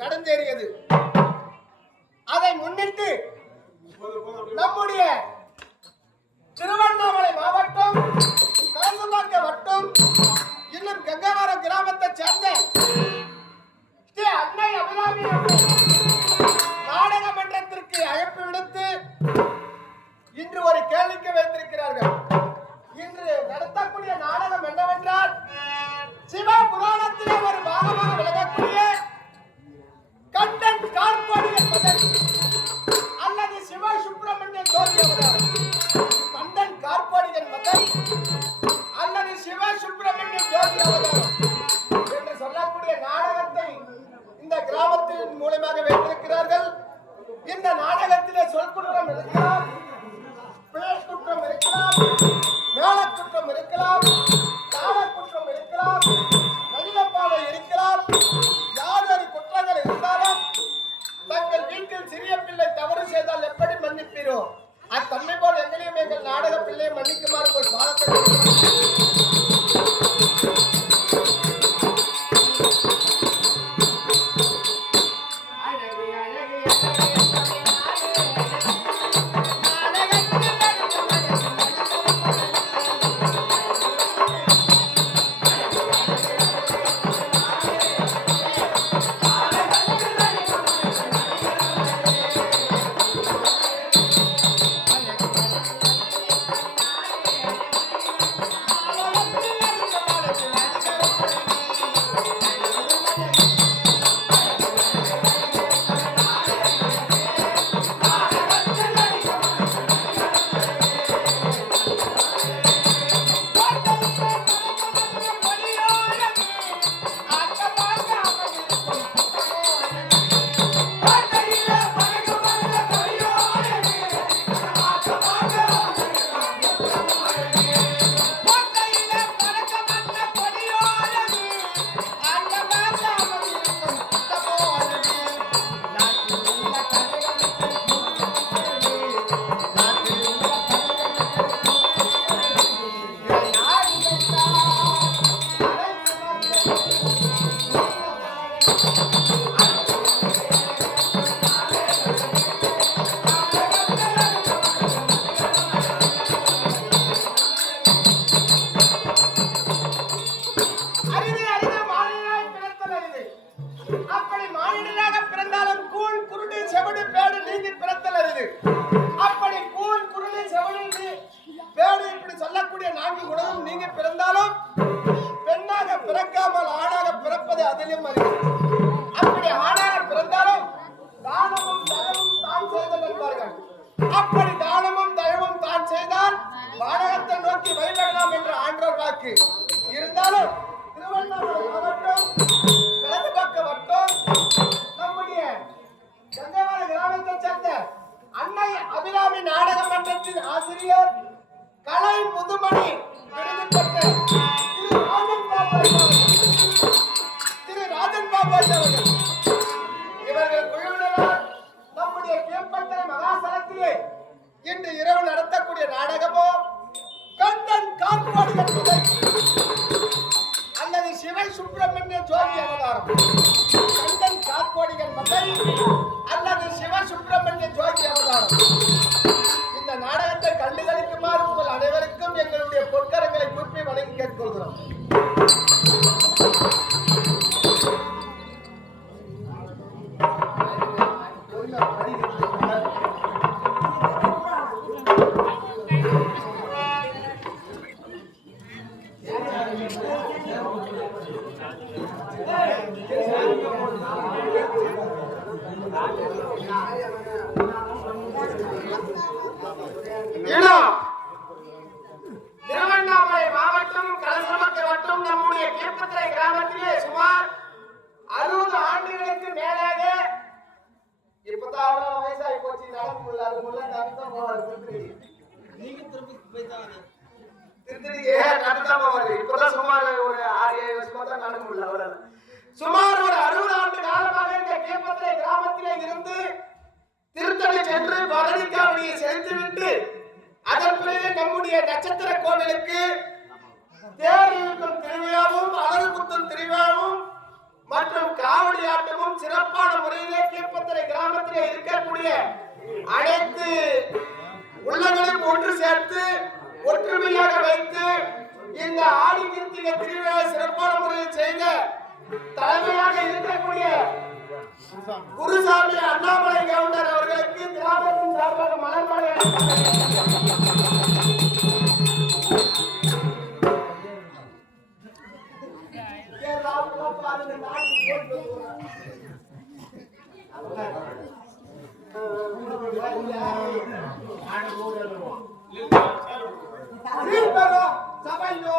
நடந்தேறியது. அதை முன்னிட்டு நம்முடைய திருவண்ணாமலை மாவட்டம் காசபாக்க வட்டம் இன்னும் கங்கவரம் கிராமத்தை சேர்ந்த ஸ்ரீ அன்னை அபிராமி நாடக மன்றத்திற்கு அழைப்பு விடுத்து இன்று ஒரு கேளிக்கை வைத்திருக்கிறார்கள். இன்று நடத்தக்கூடிய நாடகம் என்னவென்றால் சிவ புராணத்திலே ஒரு பாகமாக விளங்கக்கூடிய கண்டன் கார்பாடியன் மகன் அல்லது சிவ சுப்பிரமணியன் ஜோதி அவதாரம். கண்டன் கார்பாடியன் மகன் அல்லது சிவ சுப்பிரமணியன் ஜோதி அவதாரம் என்று சொல்லக்கூடிய நாடகத்தை இந்த கிராமத்தின் மூலமாக வைத்திருக்கிறார்கள். இந்த நாடகத்திலே சொல்குற்றம் இருக்கலாம், பிழை குற்றம் இருக்கலாம், மேலக்குற்றம் இருக்கலாம், காலக்குற்றம் இருக்கலாம், கடிதப்பாவை இருக்கலாம். யாரொரு குற்றங்கள் இருந்தாலும் தங்கள் வீட்டில் சிறிய பிள்ளை தவறு செய்தால் எப்படி மன்னிப்பீரோ அத்தன்மை போல் எங்களையும் எங்கள் நாடக பிள்ளையை மன்னிக்குமாறு ஒரு பாரத்தை அப்படி மானிடராக பிறந்தாலும் கூழ் குருடு செவடு பேடு நீங்கி பிறத்தல் அரிது. அப்படி கூழ் குருடு செவடு பேடு இப்படி சொல்லக்கூடிய 4 குணமும் நீங்கி பிறந்தாலும் பெண்ணாக பிறக்காமல் ஆணாக பிறப்பது அதிலும் அரிது. அப்படி ஆணாக பிறந்தாலும் தானமும் தயவும் தான் செய்தல் என்பார்கள். அப்படி தானமும் தயவும் தான் செய்தால் வானகத்தை நோக்கி வழிபடலாம் என்று ஆண்டோர் வாக்கு இருந்தாலும் திருவண்ணாமலை மாவட்டம் கிழக்கு வட்டம் நம்முடைய கங்கைவார கிராமத்தைச் சேர்ந்த அன்னை அபிராமி நாடக மன்றத்தின் ஆசிரியர் கலை முதுமணி விருது பெற்ற திரு ராஜன் பாபாஜி அவர்கள் இவர்கள் குழுவினரால் நம்முடைய கேப்பட்டை மகாசலத்திலே இன்று இரவு நடத்தக்கூடிய நாடகமோ கந்தன் காற்பாடிகள் கதை அல்லது சிவை சுப்பிரமணிய ஜோதி அவதாரம். கந்தன் காற்பாடிகள் மகை அல்லது சிவ சுப்பிரமணிய ஜோதி அவதாரம். இந்த நாடகத்தை கண்டுகளிக்குமாறு உங்கள் அனைவருக்கும் எங்களுடைய பொற்கரங்களை கூப்பி வணங்கி கேட்டுக்கொள்கிறோம். திருவண்ணாமலை மாவட்டம் கலசமக்க வட்டம் நம்முடைய கேப்பத்திரை கிராமத்திலே சுமார் 60 ஆண்டுகளுக்கு மேலாக இப்பதான் அவ்வளவு வயசாகி போச்சு நடக்க முடியல. இப்பதான் சுமார் ஒரு 6-7 வருஷமா தான் நடக்க முடியல. சுமார் ஒரு 60 ஆண்டு காலமாக இந்த கேப்பத்திரை கிராமத்திலே இருந்து திருத்தணி சென்று பழனிக்காவடியை செலுத்திவிட்டு அதன் பிறகு நம்முடைய நட்சத்திர கோவிலுக்கு தேர் இழுக்கும் திருவிழாவும் அழகு குத்தும் திருவிழாவும் மற்றும் காவடி ஆட்டமும் சிறப்பான முறையிலே கேப்பத்திரை கிராமத்திலே இருக்கக்கூடிய அனைத்து உள்ளங்களையும் ஒன்று சேர்த்து ஒற்றுமையாக வைத்து இந்த ஆடி கிருத்திகை திருவிழா சிறப்பான முறையில் செய்த தலைமையாக இருக்கக்கூடிய குருசாமி அண்ணாமலை கவுண்டர் அவர்களுக்கு கிராமத்தின் சார்பாக மலர்மாலை சபையோ